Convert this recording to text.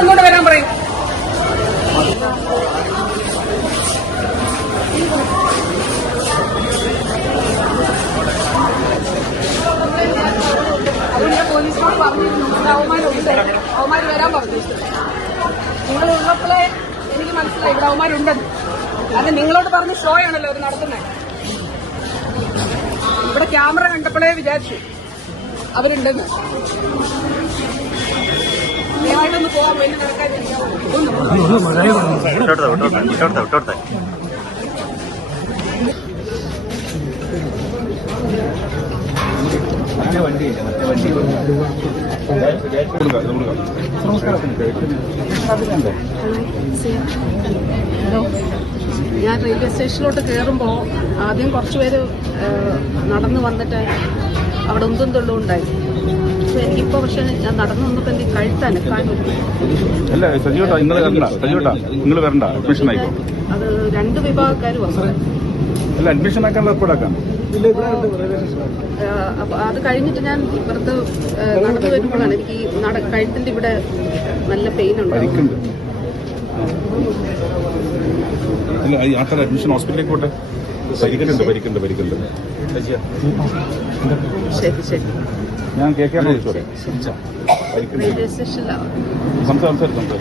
ഒന്നുകൂടെ വരാൻ പറയും. അത് ഞാൻ പോലീസിനോട് പറഞ്ഞിരുന്നു. അവന്മാർ വരാൻ പറഞ്ഞു. നിങ്ങൾ ഉള്ളപ്പോഴേ എനിക്ക് മനസ്സിലായി ഇവിടെ അവന്മാരുണ്ടെന്ന്. അത് നിങ്ങളോട് പറഞ്ഞ് ഷോ ആണല്ലോ അവർ നടത്തുന്നത്. ഇവിടെ ക്യാമറ കണ്ടപ്പോഴേ വിചാരിച്ചു അവരുണ്ടെന്ന്. ദയവായിട്ടൊന്ന് പോവാൻ വേണ്ടി നടക്കാതിരിക്കാം. ഞാൻ റെയിൽവേ സ്റ്റേഷനിലോട്ട് കയറുമ്പോൾ ആദ്യം കുറച്ചുപേര് നടന്നു വന്നിട്ട് അവിടെ ഒന്നും തൊള്ളും ഉണ്ടായി. എനിക്കിപ്പോ പക്ഷെ ഞാൻ നടന്നു വന്നപ്പോ എനിക്ക് കഴുത്തനക്കാനും അത് രണ്ട് വിഭാഗക്കാർ വന്നു. അഡ്മിഷൻ ആക്കാനുള്ള ഏർപ്പാടാക്കാം. അപ്പൊ അത് കഴിഞ്ഞിട്ട് ഞാൻ ഇപ്പുറത്ത് നടന്നു വരുമ്പോഴാണ് എനിക്ക് കഴുത്തിന്റെ ഇവിടെ നല്ല പെയിൻ ഉണ്ട്. അഡ്മിഷൻ ഹോസ്പിറ്റലിലേക്ക് പോട്ടെ. പരിക്കുണ്ട്. ശരി ശരി. ഞാൻ കേൾക്കാൻ റെയിൽവേ സ്റ്റേഷനിലാണ്. സംസാരിച്ചു.